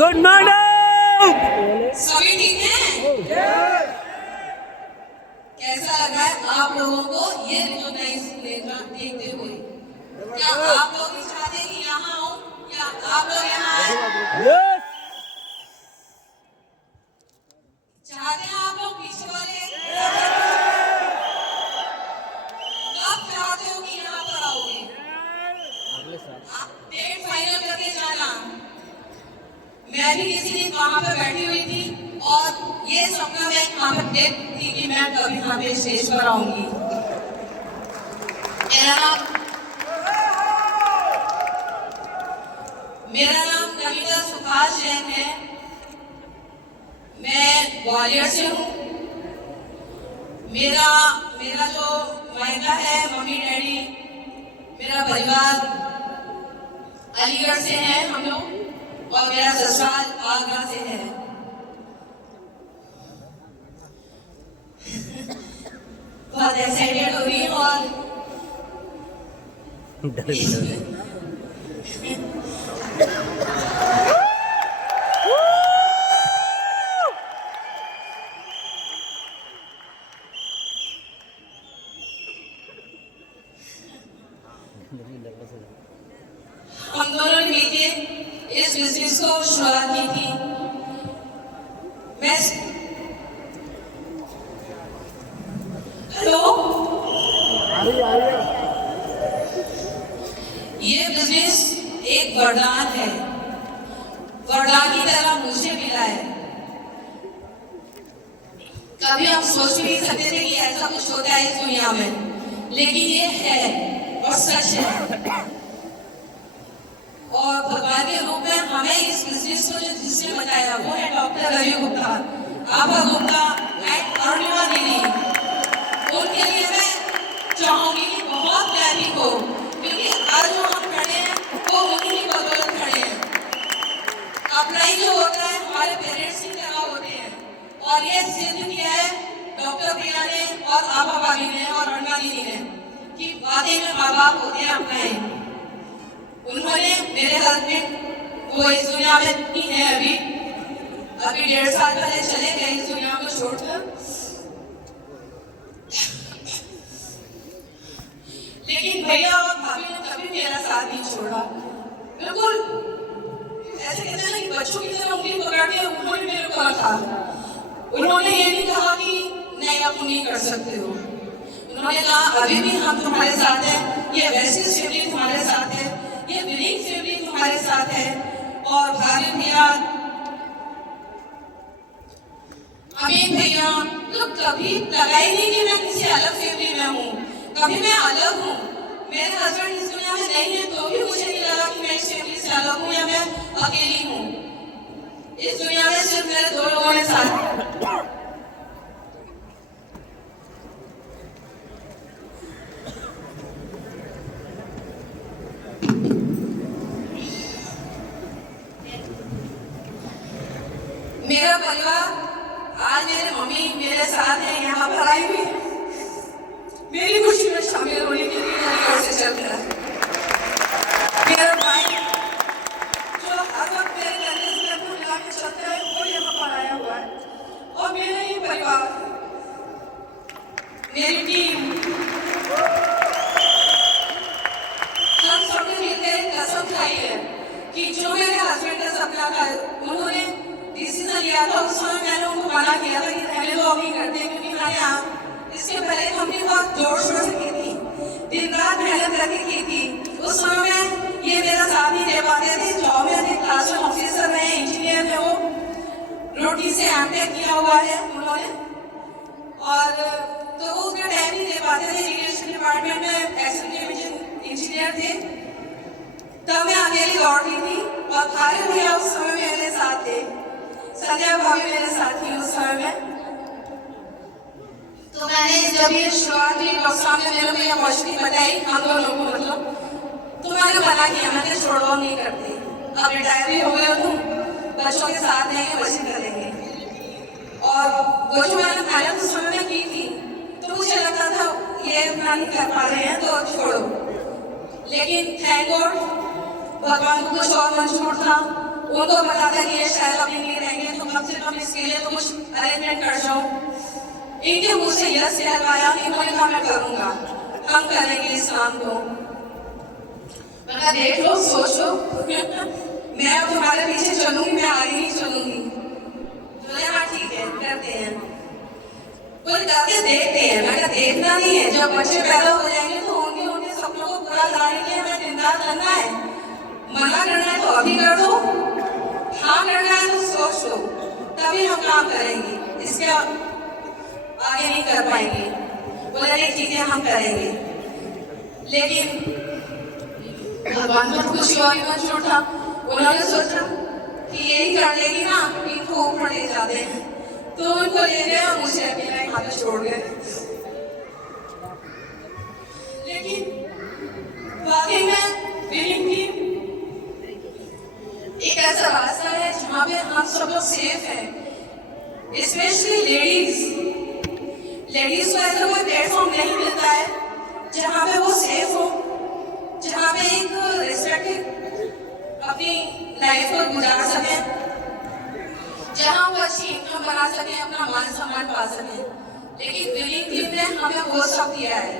Good morning. सभी ठीक हैं? कैसा लगा है आप लोगों को ये रिकॉग्नाइज देखते हुए? क्या आप लोग भी चाहते हैं कि यहाँ हो या आप लोग यहाँ आए? चाहते हैं आप लोग पीछे वाले? कब चाहते हो कि यहाँ पर आओगे? डेट फाइनल करके जाना। मैं भी किसी दिन वहाँ पे बैठी हुई थी और ये सपना मैं वहाँ पे देखती थी कि मैं कभी वहाँ पे स्टेज पर आऊंगी। मेरा नाम कविता सुभाष जैन है। मैं ग्वालियर से हूँ। मेरा जो मायका है, मम्मी डैडी, मेरा परिवार अलीगढ़ से है हम लोग, और मेरा ससुराल आगरा से है। बहुत एक्साइटेड हो रही हूँ और हम दोनों ने मिलकर इस बिजनेस को शुरुआत की थी। हेलो, ये बिजनेस एक वरदान है, वरदान की तरह मुझे मिला है। कभी हम सोच भी नहीं सकते थे कि ऐसा कुछ होता है इस दुनिया में, लेकिन ये है और सच है। और भगवान के रूप में हमें इस बिजनेस को जो जिसने बताया वो है डॉक्टर रवि गुप्ता, आभा गुप्ता एंड अरुणिमा दीदी। उनके लिए मैं चाहूंगी कि बहुत प्यारी हो, क्योंकि आज जो हम खड़े हैं वो उन्हीं की बदौलत खड़े हैं। अप्लाई जो होता है हमारे पेरेंट्स की तरह होते हैं, और ये सिद्ध किया है डॉक्टर प्रिया ने और आभा भाभी ने और अरुणिमा दीदी ने कि वाकई में माँ बाप होते हैं अपने। उन्होंने मेरे हस्बैंड वो इस दुनिया में नहीं है अभी 1.5 साल पहले चले गए इस दुनिया को छोड़कर। लेकिन भैया और भाभी ने कभी मेरा साथ नहीं छोड़ा। बिल्कुल ऐसे कहते हैं ना कि बच्चों की तरह उंगली पकड़ के उन्होंने मेरे को रखा। उन्होंने ये नहीं कहा कि नहीं आप नहीं कर सकते हो। उन्होंने कहा अभी भी हम तुम्हारे साथ हैं, ये वैसी फैमिली तुम्हारे साथ है, ये विनीत फैमिली तुम्हारे साथ है। और भाभी भैया, अमीन भैया, तो कभी लगा ही नहीं कि मैं किसी अलग फैमिली में हूँ। कभी मैं अलग हूँ। मेरे हस्बैंड इस दुनिया में नहीं है तो भी मुझे नहीं लगा कि मैं इस फैमिली से अलग हूँ या मैं अकेली हूँ। इस दुनिया में सिर्फ मेरे 2 लोगों ने साथ। मेरा परिवार आज मेरे मम्मी मेरे साथ है, यहाँ पर आई हुई है। मेरी खुशी में शामिल होने के लिए अलीगढ़ से चल रहा है। मेरा भाई जो हर वक्त मेरे कंधे से कंधे मिला के चलता है वो यहाँ पर आया हुआ है, और मेरा ये परिवार, मेरी टीम, हम सबने मिलकर कसम खाई है कि जो मेरे हस्बैंड का सपना था, उन्होंने डिसीजन लिया था, उस समय मैंने उनको मना किया था कि पहले तो अभी करते, क्योंकि हमारे यहाँ इसके पहले हमने बहुत जोर शोर से की थी, दिन रात मेहनत करके की थी। उस समय में ये मेरा साथ नहीं दे पाते थे। जॉब में थे, क्लास में ऑफिसर रहे, इंजीनियर है, वो रोटी से एमटेक किया हुआ है उन्होंने, और तो वो उसका टाइम नहीं दे पाते थे। इरिगेशन डिपार्टमेंट में एग्जीक्यूटिव इंजीनियर थे। तब मैं अकेली दौड़ती थी और भाई भैया उस समय मेरे साथ थे, संध्या भाभी मेरे साथ थी उस समय में। तो मैंने जब ये शुरुआत हुई, डॉक्टर साहब ने मेरे को ये मशहूरी बताई हम दोनों को, मतलब तो मैंने मना किया, मैंने छोड़ो नहीं करती, अब रिटायर भी हो गए तुम, बच्चों के साथ रहेंगे, मस्ती करेंगे। और वो जो मैंने मेहनत उस समय में की थी, तो मुझे लगता था ये नहीं कर पा रहे हैं तो छोड़ो। लेकिन थैंक गॉड भगवान को कुछ और मंजूर था, उनको पता था कि ये शायद अभी नहीं रहेंगे, तो कम से कम इसके लिए तो कुछ अरेंजमेंट कर जाऊं। इनके मुंह से यस लगाया, इन्होंने कहा मैं करूंगा, हम करेंगे इस काम को। मैंने देख लो, सोच लो, मैं अब तुम्हारे पीछे चलूंगी, मैं आगे नहीं चलूंगी। बोले हाँ ठीक है, करते हैं। बोले करके देखते हैं। मैंने देखना नहीं है, जब बच्चे पैदा हो जाएंगे तो उनके सपनों को पूरा करने के लिए हमें दिन रात करना है। मना करना है तो अभी कर दो, हाँ करना है तो सोच लो, तभी हम काम करेंगे, इसके आगे नहीं कर पाएंगे। बोले नहीं ठीक है, हम करेंगे। लेकिन भगवान का कुछ और ही मंजूर था। उन्होंने सोचा कि यही कर लेगी ना, इनको ऊपर ले जाते हैं, तो उनको ले गए और मुझे अकेला यहाँ पे छोड़ गए। लेकिन वाकई में विलिंग टीम एक ऐसा रास्ता है जहाँ पे हम सब लोग सेफ हैं, स्पेशली लेडीज को ऐसा कोई प्लेटफॉर्म नहीं मिलता है जहाँ पे वो सेफ हो, जहाँ पे एक रिस्पेक्टेड अपनी लाइफ को गुजार सके, जहाँ वो अच्छी इनकम बना सके, अपना मान सम्मान पा सके। लेकिन विलिंग टीम ने हमें वो सब दिया है,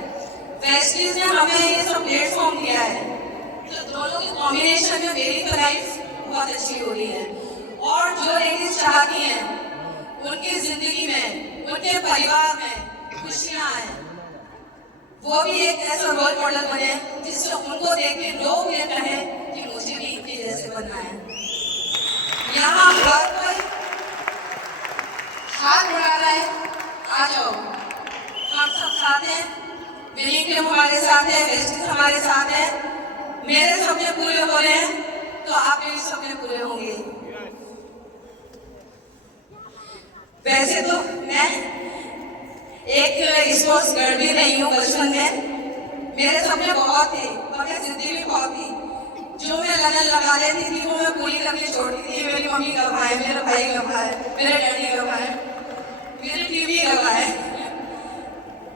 वेस्टीज ने हमें ये सब प्लेटफॉर्म दिया है। तो दोनों के कॉम्बिनेशन में मेरी तो लाइफ बहुत अच्छी हो रही है। और जो लेडीज चाहती हैं उनकी जिंदगी में, उनके परिवार में खुशियाँ आए, वो भी एक ऐसा रोल मॉडल बने जिससे उनको देख के लोग ये कहें कि मुझे भी इनके जैसे बनना है। यहाँ हर कोई हाथ बढ़ा रहा है, आ जाओ, हम सब साथ हैं, विलिंग टीम हमारे साथ है, वेस्टीज हमारे साथ है। मेरे सपने पूरे हो रहे हैं तो आपके भी सपने पूरे होंगे। वैसे तो मैं एक स्पोर्ट्स गर्ल भी रही हूँ बचपन में, मेरे सपने बहुत थे, मगर जिद्दी भी बहुत थी। जो मैं लगन लगा लेती थी वो मैं पूरी करके छोड़ती थी। मेरी मम्मी कब आए, मेरा भाई कब आए, मेरे डैडी कब आए, मेरी टीवी कब आए।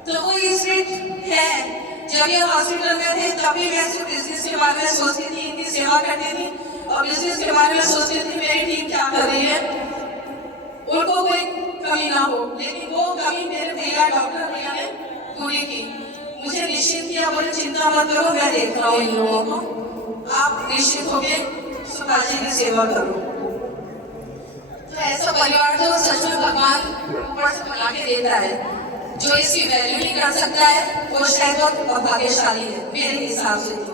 तो वो स्ट्रीट है। जब ये हॉस्पिटल में थे तभी मैं सिर्फ बिजनेस के बारे में सोचती थी, इनकी सेवा करती थी और बिजनेस के बारे में सोचती थी मेरी टीम क्या कर रही है, उनको कोई कमी ना हो। लेकिन वो कमी मेरे भैया डॉक्टर भैया ने पूरी की। मुझे निश्चित किया, बोले चिंता मत करो, मैं देख रहा हूँ इन लोगों को, आप निश्चित होकर सुभाजी की सेवा करो। तो ऐसा परिवार जो सच में भगवान ऊपर से बना के देता है, जो इसकी वैल्यू नहीं कर सकता है वो शायद बहुत भाग्यशाली है मेरे हिसाब से तो।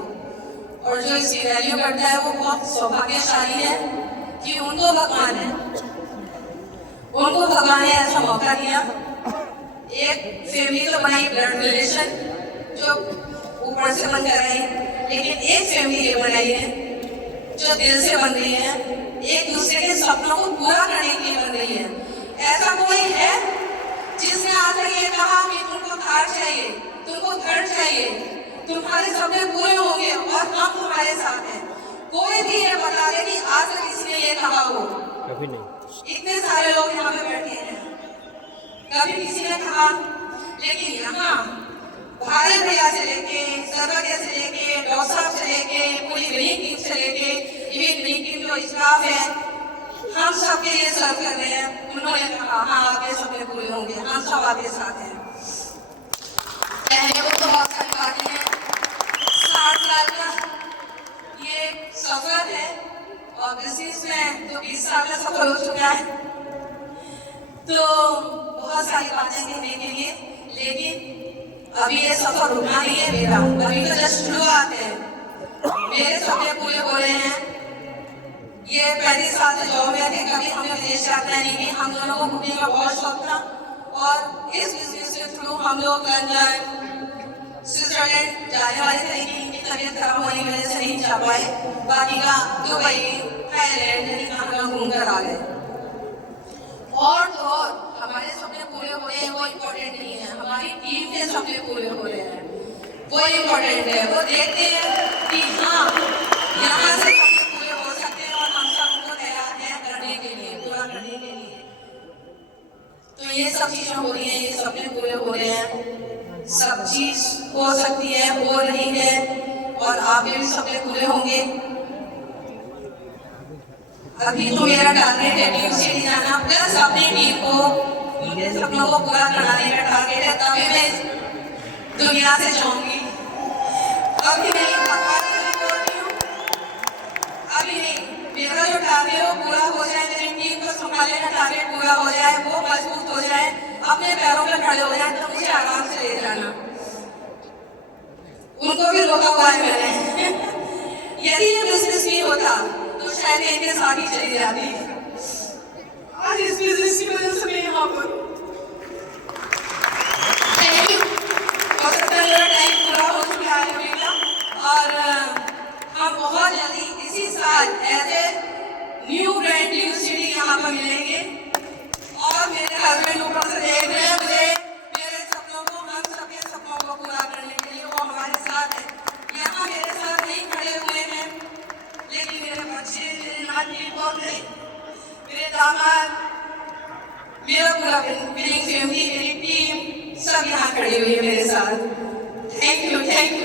और जो इसकी वैल्यू करता है वो बहुत सौभाग्यशाली है कि उनको भगवान है, उनको भगवान ने ऐसा मौका दिया। एक फैमिली तो बनाई, ब्लड रिलेशन जो ऊपर से बन कर रही, लेकिन एक फैमिली ये बनाई है जो दिल से बन रही है, एक दूसरे के सपनों को पूरा करने के लिए बन रही है। ऐसा कोई है जिसने आकर ये कहा कि तुमको कार चाहिए, तुमको घर चाहिए, तुम्हारे सपने पूरे होंगे और हम तुम्हारे साथ हैं? कोई भी ये बता दे कि आज तक किसी ने ये कहा हो? कभी नहीं। इतने सारे लोग यहाँ पे बैठे हैं, कभी किसी ने कहा? लेकिन यहाँ भाई भैया से लेके, सरवैया से लेके, डॉक्टर साहब से लेके, पूरी विलिंग टीम से लेके, इवन विलिंग टीम जो स्टाफ है, हम सबके लिए सर्व कर रहे हैं। उन्होंने कहा हाँ आपके सपने पूरे होंगे, हम सब आपके साथ हैं। कहने को तो बहुत सारी बातें हैं, 60 साल का ये सफर है और बिजनेस में तो 20 साल का सफर हो चुका है, तो बहुत सारी बातें कहने के लिए। लेकिन अभी ये सफर रुकना नहीं है मेरा, अभी तो जस्ट शुरुआत है। मेरे सपने पूरे हो रहे हैं। ये 35 साल से जॉब में थे, कभी हमें विदेश यात्रा नहीं की। हम दोनों को घूमने का बहुत शौक था और इस बिजनेस के थ्रू हम लोग लंदन, स्विट्जरलैंड जाने वाले थे, लेकिन इनकी तबीयत खराब होने की वजह से नहीं जा पाए। बाकी का दुबई, थाईलैंड कहाँ घूम कर आ गए। और तो और हमारे सपने पूरे हो रहे हैं वो इम्पोर्टेंट नहीं है, हमारी टीम के सपने पूरे हो रहे हैं वो इम्पोर्टेंट है। वो देखते हैं कि हाँ यहाँ से सपने पूरे हो सकते हैं और हम सब उनको तैयार हैं करने के लिए, पूरा करने के लिए। तो ये सब चीजें हो रही हैं, ये सपने पूरे हो रहे हैं, सब चीज हो सकती है, हो रही है और आपके भी सपने पूरे होंगे। अभी तो मेरा टारगेट है यूनिवर्सिटी जाना, प्लस अपनी टीम को उनके सपनों को पूरा कराने का टारगेट है, तभी मैं दुनिया से जाऊंगी। अभी नहीं, भगवान से भी बोलती हूँ, अभी नहीं, मेरा जो टारगेट है वो पूरा हो जाए, मेरी टीम को संभालने का टारगेट पूरा हो जाए, वो मजबूत हो जाए, अपने पैरों पर खड़े हो जाए, तो मुझे आराम से ले जाना। उनको भी रोका हुआ है मैंने। यदि ये बिजनेस नहीं होता तो शायद मैं इनके साथ ही चली जाती। आज इस बिजनेस की वजह से मैं यहाँ पर थैंक यू। हो सकता है मेरा टाइम पूरा हो चुका है बेटा, और हम बहुत जल्दी इसी साल as a new brand university यहाँ पर मिलेंगे। और मेरे हस्बैंड ऊपर से देख रहे हैं मुझे, मेरे सपनों को, हम सबके सपनों को पूरा करने के लिए वो हमारे साथ है। यहाँ मेरे साथ नहीं खड़े हुए हैं, लेकिन मेरे बच्चे, मेरे नाती पोते, मेरे दामाद, मेरा पूरा बिलिंग फैमिली, मेरी टीम सब यहाँ खड़ी हुई है मेरे साथ। Thank you, thank you.